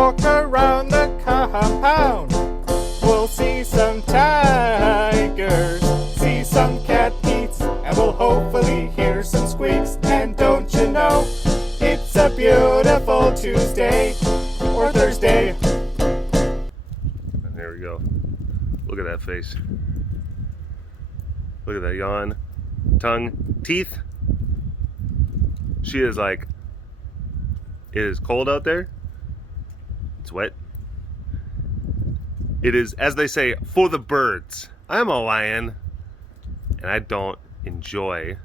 walk around the compound. We'll see some tigers, see some cat eats, and we'll hopefully hear some squeaks. And don't you know, it's a beautiful Tuesday or Thursday. And there we go. Look at that face. Look at that yawn, tongue, teeth. She is like, it is cold out there. It's wet. It is, as they say, for the birds. I'm a lion, and I don't enjoy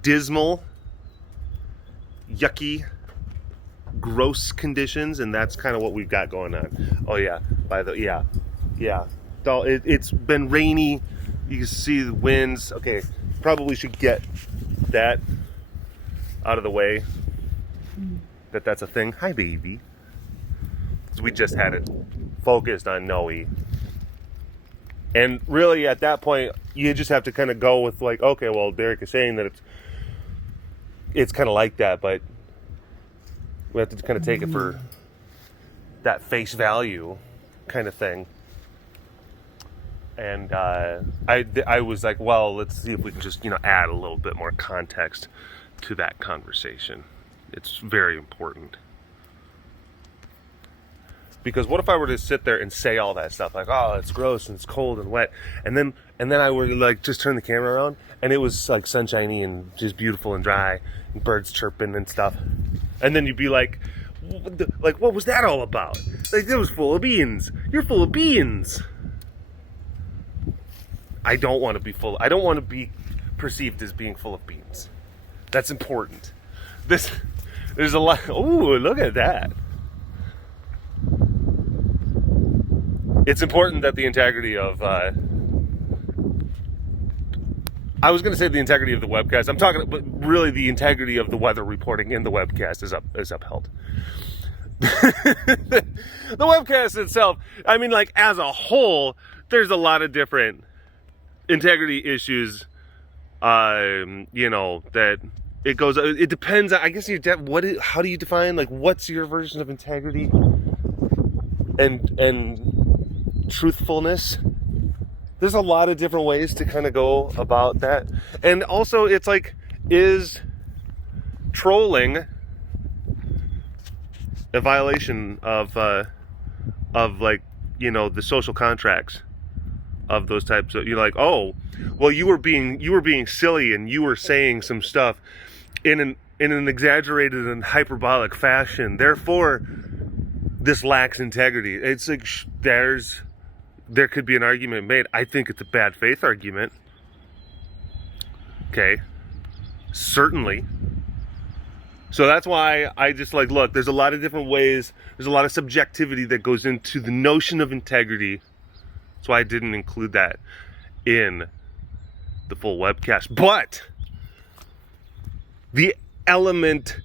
dismal, yucky, gross conditions, and that's kind of what we've got going on. Oh yeah, yeah. It's been rainy. You can see the winds. Okay, probably should get that out of the way. That's a thing. Hi, baby. So we just had it focused on Noey. And really, at that point, you just have to kind of go with like, okay, well, Derek is saying that it's kind of like that, but we have to kind of take it for that face value kind of thing. And I was like, well, let's see if we can just, add a little bit more context to that conversation. It's very important. Because what if I were to sit there and say all that stuff, like, oh, it's gross and it's cold and wet, and then I were like just turn the camera around and it was like sunshiny and just beautiful and dry and birds chirping and stuff, and then you'd be like, what was that all about? Like, it was full of beans. You're full of beans. I don't want to be perceived as being full of beans. That's important. There's a lot. Ooh, look at that. It's important that the integrity of, I was going to say the integrity of the webcast. I'm talking, but really the integrity of the weather reporting in the webcast is upheld. The webcast itself, I mean, like, as a whole, there's a lot of different integrity issues, that it goes, it depends, I guess, how do you define, like, what's your version of integrity and truthfulness? There's a lot of different ways to kind of go about that. And also, it's like, is trolling a violation of like, the social contracts of those types of, you're like, oh, well, you were being silly and you were saying some stuff in an exaggerated and hyperbolic fashion, therefore this lacks integrity. It's like, there could be an argument made. I think it's a bad faith argument. Okay, certainly. So that's why I just like, look, there's a lot of different ways, there's a lot of subjectivity that goes into the notion of integrity. That's why I didn't include that in the full webcast. But the element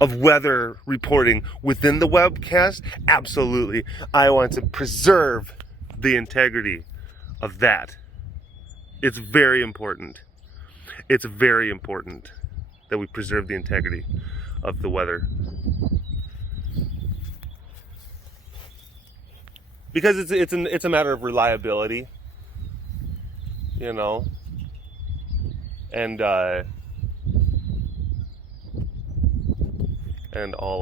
of weather reporting within the webcast, absolutely. I want to preserve the integrity of that. It's very important. It's very important that we preserve the integrity of the weather. Because it's a matter of reliability, and all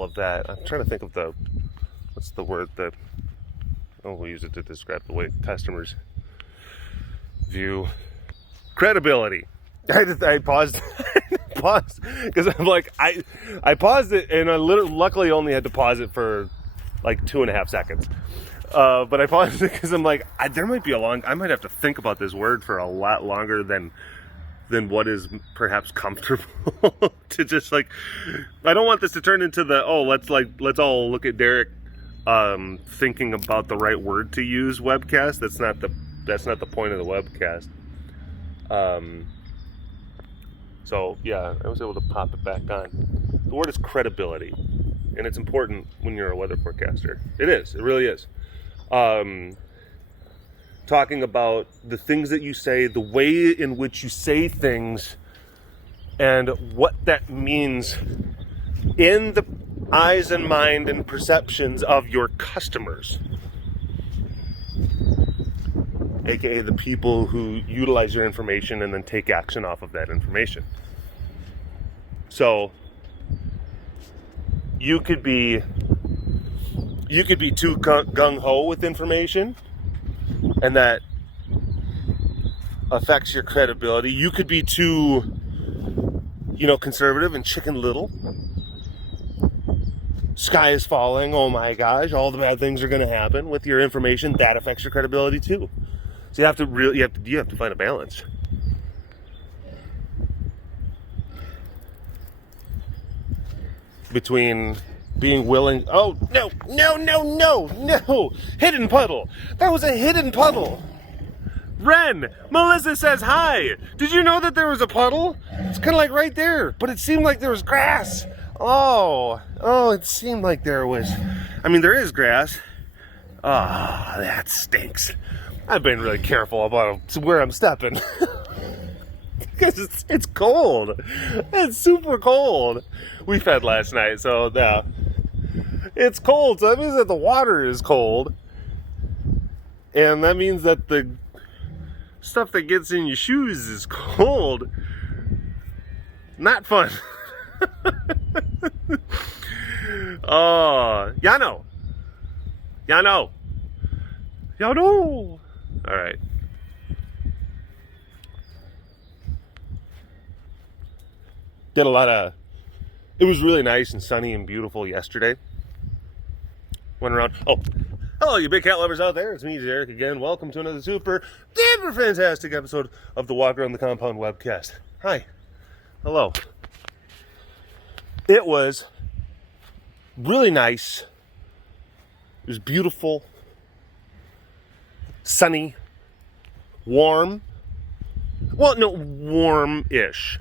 of that. I'm trying to think of what's the word that we'll use it to describe the way customers view credibility. I paused because I'm like, I paused it, and I luckily only had to pause it for like 2.5 seconds. But I paused it because I'm like, I might have to think about this word for a lot longer than what is perhaps comfortable to just like, I don't want this to turn into let's all look at Derek thinking about the right word to use webcast. That's not the point of the webcast. So yeah, I was able to pop it back on. The word is credibility, and it's important when you're a weather forecaster. It really is. Talking about the things that you say, the way in which you say things, and what that means in the eyes and mind and perceptions of your customers, aka the people who utilize your information and then take action off of that information. So you could be too gung-ho with information, and that affects your credibility. You could be too, conservative and Chicken Little. Sky is falling, oh my gosh, all the bad things are going to happen with your information. That affects your credibility too. So you have to find a balance. Between being willing, oh no, hidden puddle. That was a hidden puddle. Wren, Melissa says hi. Did you know that there was a puddle? It's kind of like right there, but it seemed like there was grass. Oh, it seemed like there was. I mean, there is grass. Ah, that stinks. I've been really careful about where I'm stepping. Because it's cold. It's super cold. We fed last night, so yeah. It's cold, so that means that the water is cold. And that means that the stuff that gets in your shoes is cold. Not fun. Oh, y'all know. All right. It was really nice and sunny and beautiful yesterday. Went around. Oh, hello, you big cat lovers out there. It's me, Derek, again. Welcome to another super fantastic episode of the Walk Around the Compound webcast. Hi. Hello. It was really nice. It was beautiful, sunny, warm. Well, no, warm-ish.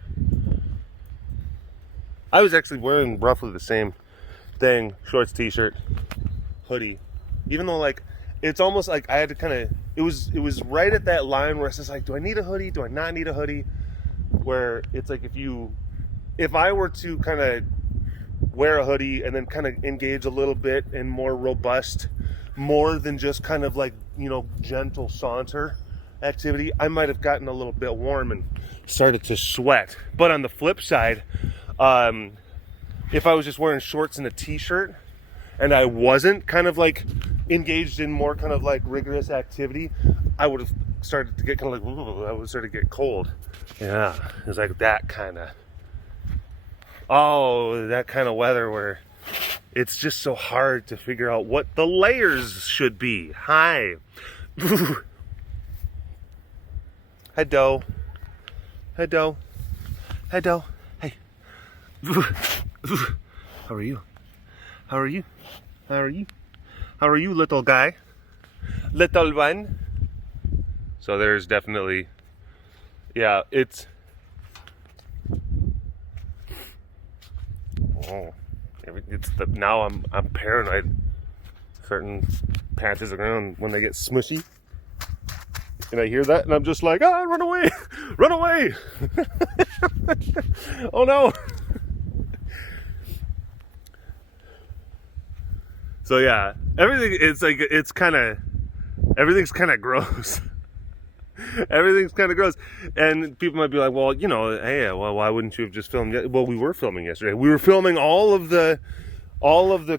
I was actually wearing roughly the same thing, shorts, t-shirt, hoodie. Even though, it's almost like I had to it was right at that line where it's just like, do I need a hoodie? Do I not need a hoodie? Where it's like, if I were to kind of wear a hoodie and then kind of engage a little bit in more robust, more than just kind of gentle saunter activity, I might have gotten a little bit warm and started to sweat. But on the flip side, if I was just wearing shorts and a t-shirt and I wasn't kind of engaged in more kind of rigorous activity, I would have started to get I would have started to get cold. Yeah, it was like that kind of weather where it's just so hard to figure out what the layers should be. Hi. Hi, Doe. Hey. How are you? How are you, little guy? Little one? So there's definitely, yeah, it's, now I'm paranoid. Certain patches of ground, when they get smushy, and I hear that, and I'm just like, run away! Oh no! So yeah, everything's kind of gross. Everything's kind of gross, and people might be like, well, hey, why wouldn't you have just filmed? Well, we were filming yesterday. We were filming all of the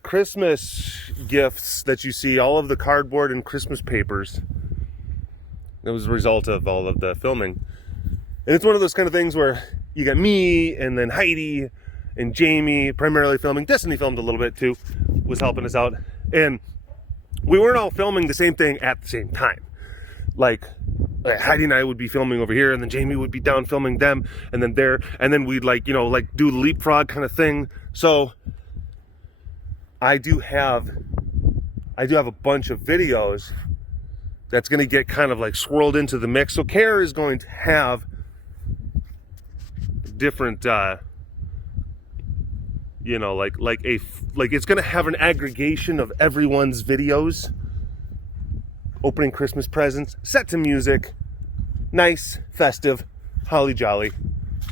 Christmas gifts that you see, all of the cardboard and Christmas papers. It was a result of all of the filming, and it's one of those kind of things where you got me and then Heidi and Jamie primarily filming. Destiny filmed a little bit too, was helping us out, and we weren't all filming the same thing at the same time. Heidi and I would be filming over here, and then Jamie would be down filming them, and then there, and then we'd do the leapfrog kind of thing. So I do have a bunch of videos that's going to get kind of swirled into the mix. So Care is going to have different it's going to have an aggregation of everyone's videos, opening Christmas presents, set to music, nice, festive, holly jolly,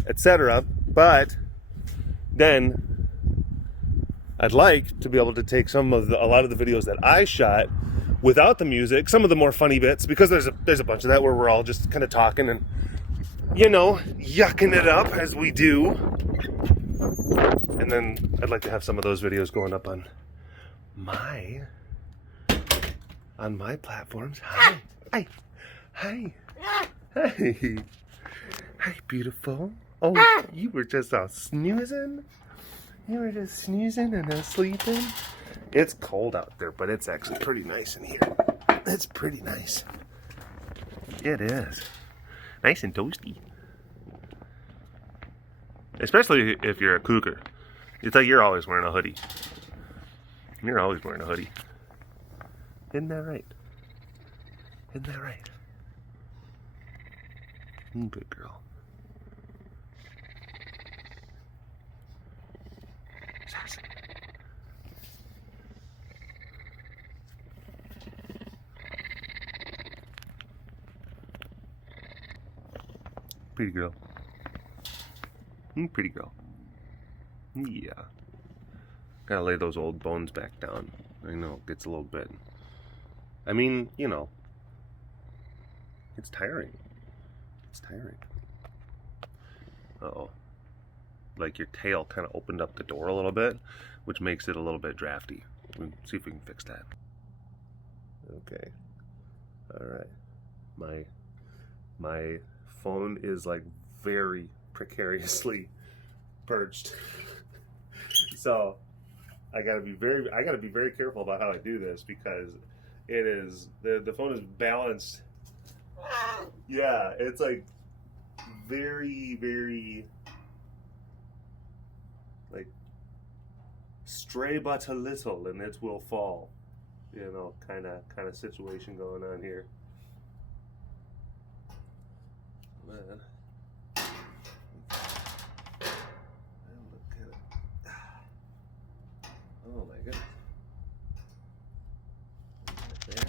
etc. But then I'd like to be able to take a lot of the videos that I shot without the music, some of the more funny bits, because there's a bunch of that where we're all just kind of talking and, you know, yucking it up as we do. And then I'd like to have some of those videos going up on my platforms. Hi. Hi. Hi. Hey. Hi, beautiful. Oh, you were just all snoozing? You were just snoozing and sleeping? It's cold out there, but it's actually pretty nice in here. It's pretty nice. It is. Nice and toasty. Especially if you're a cougar. It's like you're always wearing a hoodie. You're always wearing a hoodie. Isn't that right? Isn't that right? Good girl. Sassy. Pretty girl. Pretty girl. Yeah. Gotta lay those old bones back down. I know, it gets a little bit. I mean, you know, it's tiring. It's tiring. Uh-oh. Like your tail kind of opened up the door a little bit, which makes it a little bit drafty. We'll see if we can fix that. Okay. Alright. My phone is like very precariously perched. So I gotta be very careful about how I do this, because it is the phone is balanced. Yeah, it's like very, very like stray but a little and it will fall. You know, kind of situation going on here. Man. Oh my goodness. There.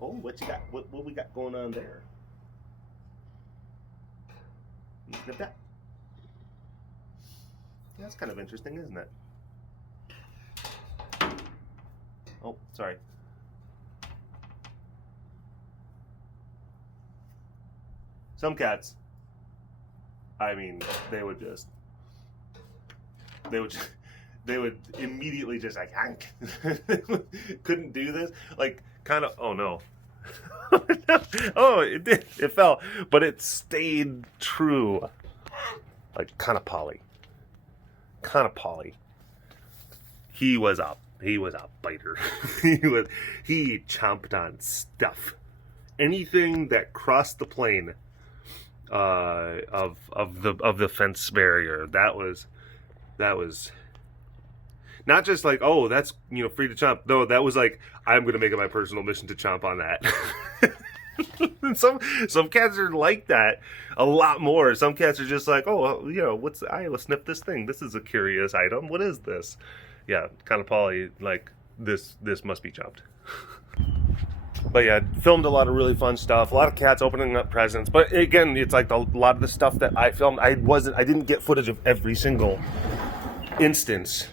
Oh, what you got? What we got going on there? Snip that. Yeah, that's kind of interesting, isn't it? Oh, sorry. Some cats, I mean, they would immediately just like, couldn't do this. Like, kind of, oh no. Oh, it did. It fell, but it stayed true. Like, kind of Polly. He was a biter. He chomped on stuff. Anything that crossed the plane of the fence barrier. That was not just like, oh, that's, you know, free to chomp. No, that was like, I'm gonna make it my personal mission to chomp on that. Some cats are like that a lot more. Some cats are just like, oh, you know, let's sniff this thing. This is a curious item. What is this? Yeah, kind of Polly, like, this must be chopped. But yeah, filmed a lot of really fun stuff. A lot of cats opening up presents. But again, it's like a lot of the stuff that I filmed, I didn't get footage of every single instance.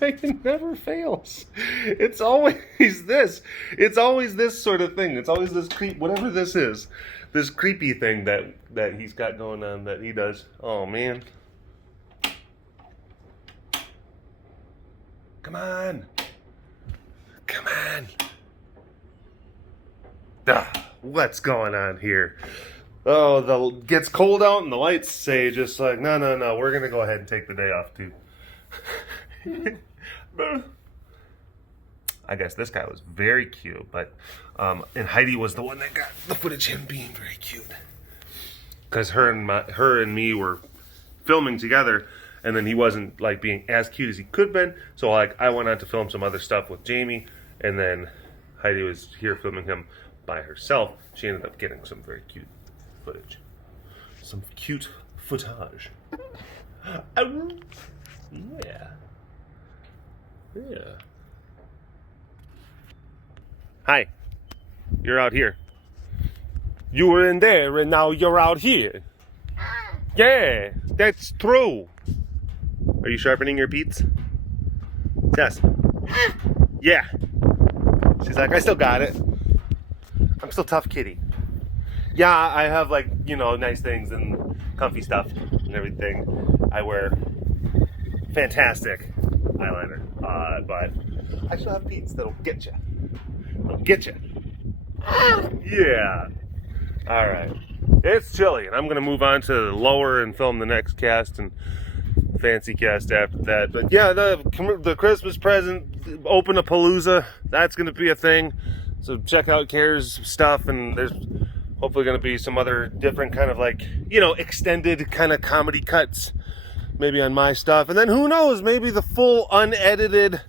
It never fails. It's always this. It's always this sort of thing. It's always this whatever this is. This creepy thing that he's got going on that he does. Oh man. Come on. Come on. What's going on here? Oh, gets cold out and the lights say just like, no, we're going to go ahead and take the day off too. I guess this guy was very cute, but and Heidi was the one that got the footage of him being very cute. Because her and me were filming together, and then he wasn't like being as cute as he could have been. So like I went on to film some other stuff with Jamie, and then Heidi was here filming him by herself. She ended up getting some very cute footage. Some cute footage. Yeah. Yeah. Hi. You're out here. You were in there and now you're out here. Yeah, that's true. Are you sharpening your beats? Yes. Yeah. She's like, I still got it. I'm still tough kitty. Yeah, I have like, you know, nice things and comfy stuff and everything. I wear fantastic eyeliner. But I still have beats that'll get you. They'll get you. Yeah. All right. It's chilly, and I'm going to move on to the lower and film the next cast and fancy cast after that. But yeah, the Christmas present, Open-A-Palooza, that's going to be a thing. So check out Care's stuff, and there's hopefully going to be some other different kind of like, you know, extended kind of comedy cuts maybe on my stuff. And then who knows, maybe the full unedited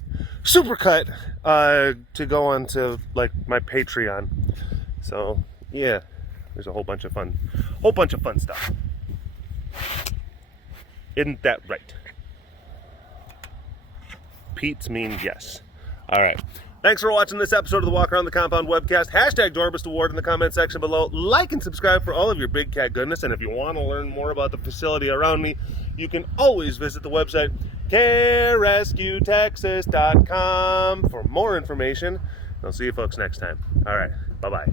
supercut to go on to like my Patreon. So yeah, there's a whole bunch of fun stuff. Isn't that right? Pete's means yes. All right. Thanks for watching this episode of the Walk Around the Compound webcast. Hashtag Dorbest Award in the comment section below. Like and subscribe for all of your big cat goodness. And if you want to learn more about the facility around me, you can always visit the website carerescuetexas.com for more information. I'll see you folks next time. All right. Bye-bye.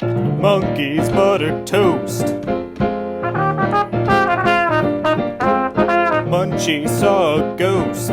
Monkey's buttered toast. Munchie saw a ghost.